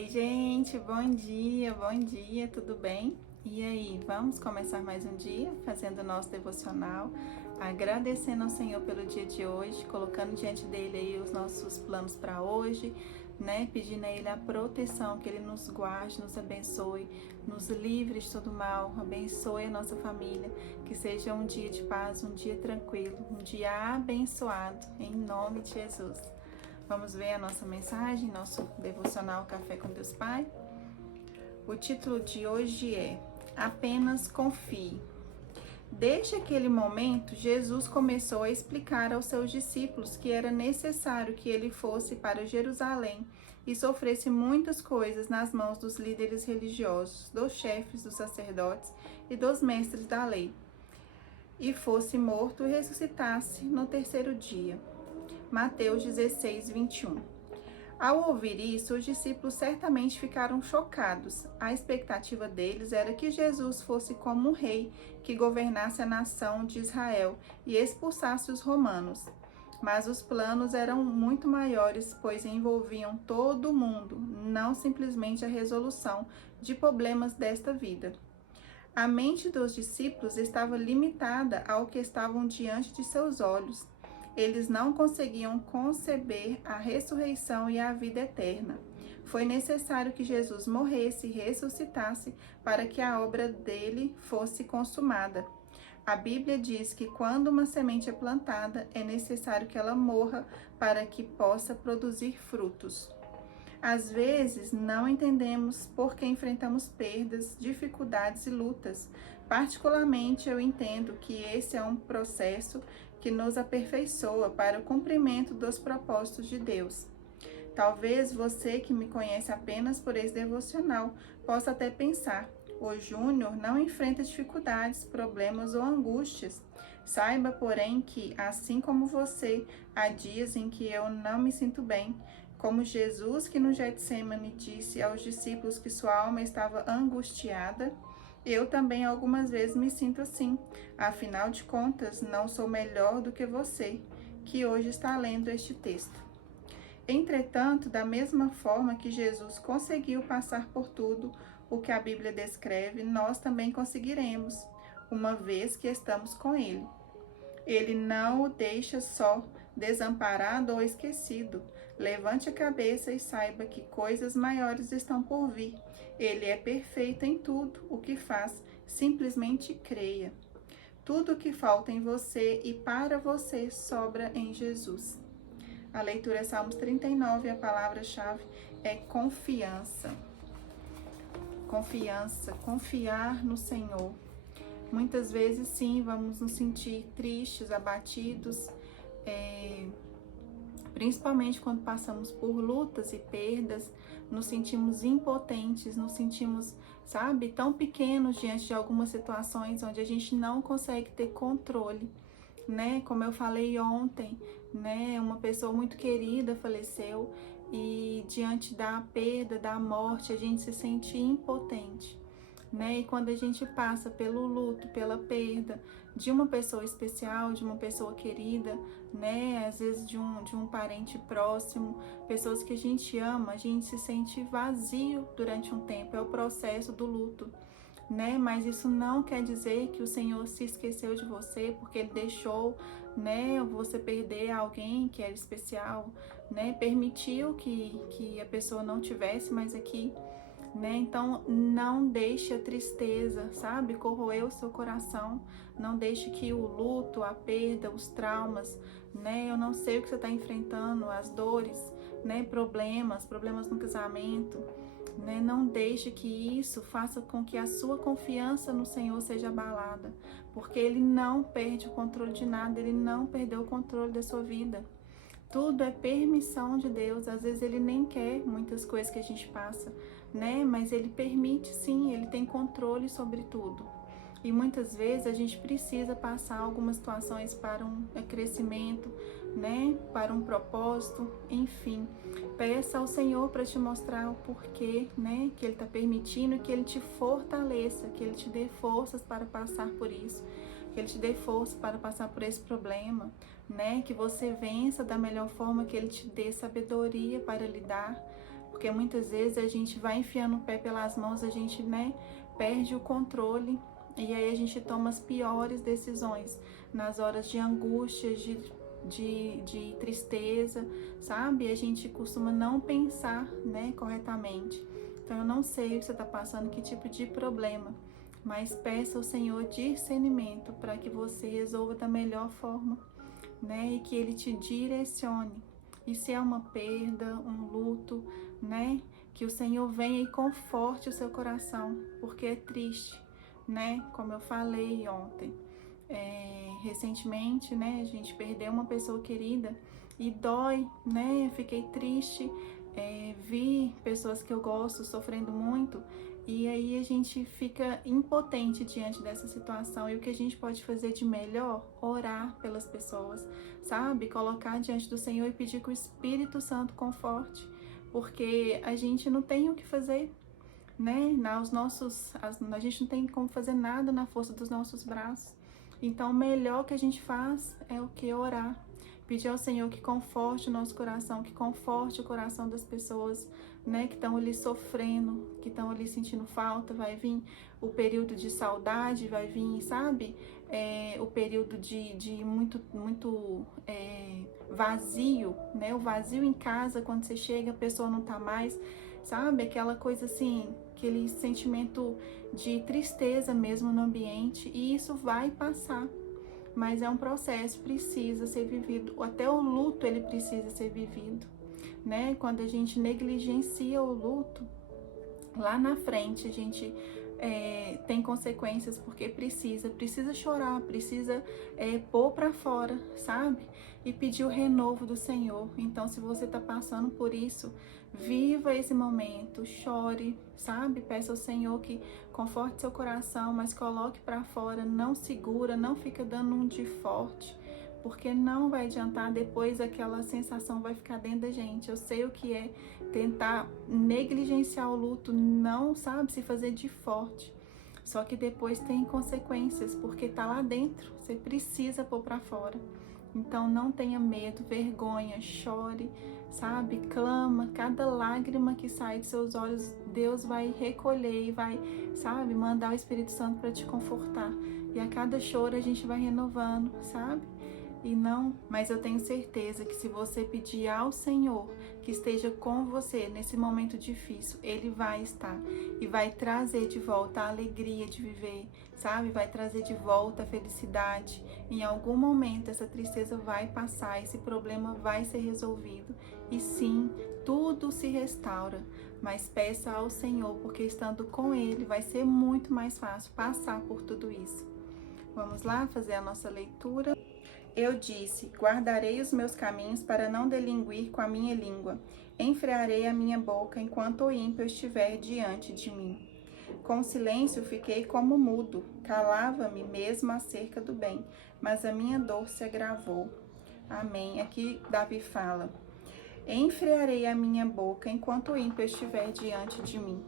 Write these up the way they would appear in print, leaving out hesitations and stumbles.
Oi, gente, bom dia, tudo bem? E aí, vamos começar mais um dia fazendo o nosso devocional, agradecendo ao Senhor pelo dia de hoje, colocando diante dele aí os nossos planos para hoje, né? Pedindo a ele a proteção, que ele nos guarde, nos abençoe, nos livre de todo mal, abençoe a nossa família, que seja um dia de paz, um dia tranquilo, um dia abençoado, em nome de Jesus. Vamos ver a nossa mensagem, nosso devocional Café com Deus Pai. O título de hoje é Apenas Confie. Desde aquele momento, Jesus começou a explicar aos seus discípulos que era necessário que ele fosse para Jerusalém e sofresse muitas coisas nas mãos dos líderes religiosos, dos chefes dos sacerdotes e dos mestres da lei, e fosse morto e ressuscitasse no terceiro dia. Mateus 16, 21. Ao ouvir isso, os discípulos certamente ficaram chocados. A expectativa deles era que Jesus fosse como um rei que governasse a nação de Israel e expulsasse os romanos. Mas os planos eram muito maiores, pois envolviam todo o mundo, não simplesmente a resolução de problemas desta vida. A mente dos discípulos estava limitada ao que estavam diante de seus olhos. Eles não conseguiam conceber a ressurreição e a vida eterna. Foi necessário que Jesus morresse e ressuscitasse para que a obra dele fosse consumada. A Bíblia diz que quando uma semente é plantada, é necessário que ela morra para que possa produzir frutos. Às vezes, não entendemos por que enfrentamos perdas, dificuldades e lutas. Particularmente, eu entendo que esse é um processo que nos aperfeiçoa para o cumprimento dos propósitos de Deus. Talvez você que me conhece apenas por esse devocional possa até pensar: o Júnior não enfrenta dificuldades, problemas ou angústias. Saiba, porém, que, assim como você, há dias em que eu não me sinto bem. Como Jesus, que no Getsemane disse aos discípulos que sua alma estava angustiada, eu também algumas vezes me sinto assim. Afinal de contas, não sou melhor do que você, que hoje está lendo este texto. Entretanto, da mesma forma que Jesus conseguiu passar por tudo o que a Bíblia descreve, nós também conseguiremos, uma vez que estamos com Ele. Ele não o deixa só, desamparado ou esquecido. Levante a cabeça e saiba que coisas maiores estão por vir. Ele é perfeito em tudo o que faz. Simplesmente creia. Tudo o que falta em você e para você sobra em Jesus. A leitura é Salmos 39 e a palavra-chave é confiança. Confiança, confiar no Senhor. Muitas vezes, sim, vamos nos sentir tristes, abatidos, principalmente quando passamos por lutas e perdas, nos sentimos impotentes, nos sentimos, sabe, tão pequenos diante de algumas situações onde a gente não consegue ter controle, né? Como eu falei ontem, né, uma pessoa muito querida faleceu e diante da perda, da morte, a gente se sente impotente. Né? E quando a gente passa pelo luto, pela perda de uma pessoa especial, de uma pessoa querida, né? Às vezes de um parente próximo, pessoas que a gente ama, a gente se sente vazio durante um tempo, é o processo do luto, né? Mas isso não quer dizer que o Senhor se esqueceu de você, porque Ele deixou, né, você perder alguém que era especial, né? Permitiu que a pessoa não tivesse mais aqui, né? Então, não deixe a tristeza, sabe, corroer o seu coração. Não deixe que o luto, a perda, os traumas, né? Eu não sei o que você está enfrentando, as dores, né? Problemas no casamento, né? Não deixe que isso faça com que a sua confiança no Senhor seja abalada, porque Ele não perde o controle de nada, Ele não perdeu o controle da sua vida. Tudo é permissão de Deus. Às vezes Ele nem quer muitas coisas que a gente passa, né? Mas Ele permite, sim, Ele tem controle sobre tudo. E muitas vezes a gente precisa passar algumas situações para um crescimento, né? Para um propósito, enfim. Peça ao Senhor para te mostrar o porquê, né? Que Ele está permitindo, que Ele te fortaleça, que Ele te dê forças para passar por isso, que Ele te dê força para passar por esse problema, né? Que você vença da melhor forma, que Ele te dê sabedoria para lidar, Porque muitas vezes a gente vai enfiando o pé pelas mãos, a gente, né, perde o controle e aí a gente toma as piores decisões nas horas de angústia, de tristeza, sabe? A gente costuma não pensar, né, corretamente. Então eu não sei o que você está passando, que tipo de problema, mas peça ao Senhor discernimento para que você resolva da melhor forma, né? E que Ele te direcione. E se é uma perda, um luto, né? Que o Senhor venha e conforte o seu coração, porque é triste, né? Como eu falei ontem, recentemente, né? A gente perdeu uma pessoa querida e dói, né? Eu fiquei triste, vi pessoas que eu gosto sofrendo muito. E aí a gente fica impotente diante dessa situação. E o que a gente pode fazer de melhor? Orar pelas pessoas, sabe? Colocar diante do Senhor e pedir que o Espírito Santo conforte. Porque a gente não tem o que fazer, né? A gente não tem como fazer nada na força dos nossos braços. Então o melhor que a gente faz é o que? Orar. Pedir ao Senhor que conforte o nosso coração, que conforte o coração das pessoas, né, que estão ali sofrendo, que estão ali sentindo falta. Vai vir o período de saudade, vai vir, sabe, o período de muito vazio, né, o vazio em casa, quando você chega, a pessoa não tá mais, sabe, aquela coisa assim, aquele sentimento de tristeza mesmo no ambiente, e isso vai passar. Mas é um processo, precisa ser vivido. Até o luto ele precisa ser vivido, né? Quando a gente negligencia o luto, lá na frente a gente tem consequências, porque precisa chorar, precisa pôr para fora, sabe? E pedir o renovo do Senhor. Então, se você está passando por isso, viva esse momento, chore, sabe? Peça ao Senhor que conforte seu coração, mas coloque para fora, não segura, não fica dando um de forte, porque não vai adiantar. Depois aquela sensação vai ficar dentro da gente. Eu sei o que é tentar negligenciar o luto, não, sabe, se fazer de forte. Só que depois tem consequências, porque tá lá dentro, você precisa pôr para fora. Então não tenha medo, vergonha, chore, sabe? Clama, cada lágrima que sai de seus olhos, Deus vai recolher e vai, sabe, mandar o Espírito Santo para te confortar. E a cada choro a gente vai renovando, sabe? E não, mas eu tenho certeza que se você pedir ao Senhor que esteja com você nesse momento difícil, Ele vai estar e vai trazer de volta a alegria de viver, sabe? Vai trazer de volta a felicidade. Em algum momento essa tristeza vai passar, esse problema vai ser resolvido. E sim, tudo se restaura, mas peça ao Senhor, porque estando com Ele vai ser muito mais fácil passar por tudo isso. Vamos lá fazer a nossa leitura. Eu disse, guardarei os meus caminhos para não delinguir com a minha língua. Enfrearei a minha boca enquanto o ímpio estiver diante de mim. Com silêncio fiquei como mudo, calava-me mesmo acerca do bem, mas a minha dor se agravou. Amém. Aqui Davi fala, enfrearei a minha boca enquanto o ímpio estiver diante de mim.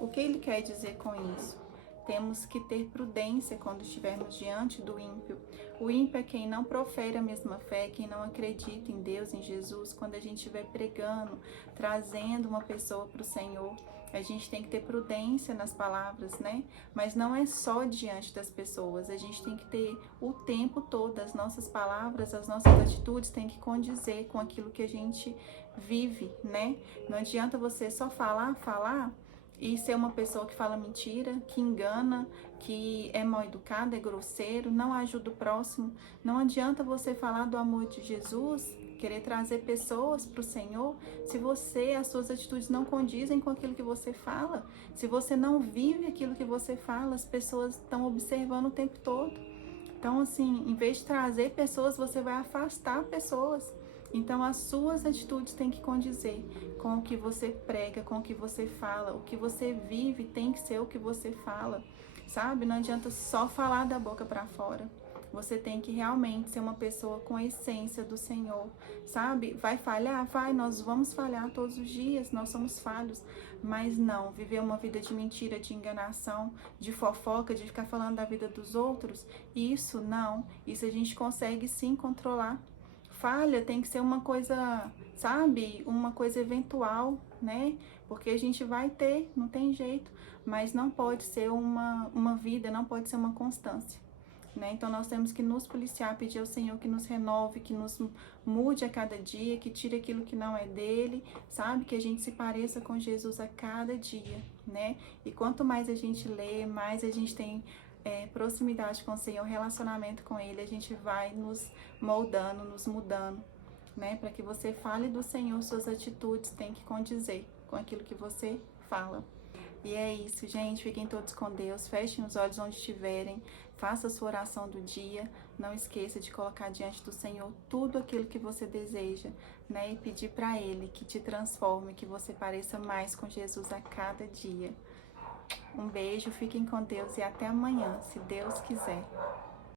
O que ele quer dizer com isso? Temos que ter prudência quando estivermos diante do ímpio. O ímpio é quem não profere a mesma fé, quem não acredita em Deus, em Jesus. Quando a gente estiver pregando, trazendo uma pessoa para o Senhor, a gente tem que ter prudência nas palavras, né? Mas não é só diante das pessoas, a gente tem que ter o tempo todo, as nossas palavras, as nossas atitudes têm que condizer com aquilo que a gente vive, né? Não adianta você só falar, e ser uma pessoa que fala mentira, que engana, que é mal educado, é grosseiro, não ajuda o próximo. Não adianta você falar do amor de Jesus, querer trazer pessoas para o Senhor, se as suas atitudes não condizem com aquilo que você fala, se você não vive aquilo que você fala, as pessoas estão observando o tempo todo. Então, assim, em vez de trazer pessoas, você vai afastar pessoas. Então, as suas atitudes têm que condizer com o que você prega, com o que você fala. O que você vive tem que ser o que você fala, sabe? Não adianta só falar da boca para fora. Você tem que realmente ser uma pessoa com a essência do Senhor, sabe? Vai falhar? Vai, nós vamos falhar todos os dias, nós somos falhos. Mas não, viver uma vida de mentira, de enganação, de fofoca, de ficar falando da vida dos outros, isso não. Isso a gente consegue sim controlar. Falha tem que ser uma coisa, sabe? Uma coisa eventual, né? Porque a gente vai ter, não tem jeito, mas não pode ser uma vida, não pode ser uma constância. Né? Então nós temos que nos policiar, pedir ao Senhor que nos renove, que nos mude a cada dia, que tire aquilo que não é dele, sabe? Que a gente se pareça com Jesus a cada dia, né? E quanto mais a gente lê, mais a gente tem proximidade com o Senhor, relacionamento com Ele, a gente vai nos moldando, nos mudando, né? Para que você fale do Senhor, suas atitudes têm que condizer com aquilo que você fala. E é isso, gente. Fiquem todos com Deus. Fechem os olhos onde estiverem. Faça a sua oração do dia. Não esqueça de colocar diante do Senhor tudo aquilo que você deseja, né? E pedir para Ele que te transforme, que você pareça mais com Jesus a cada dia. Um beijo, fiquem com Deus e até amanhã, se Deus quiser.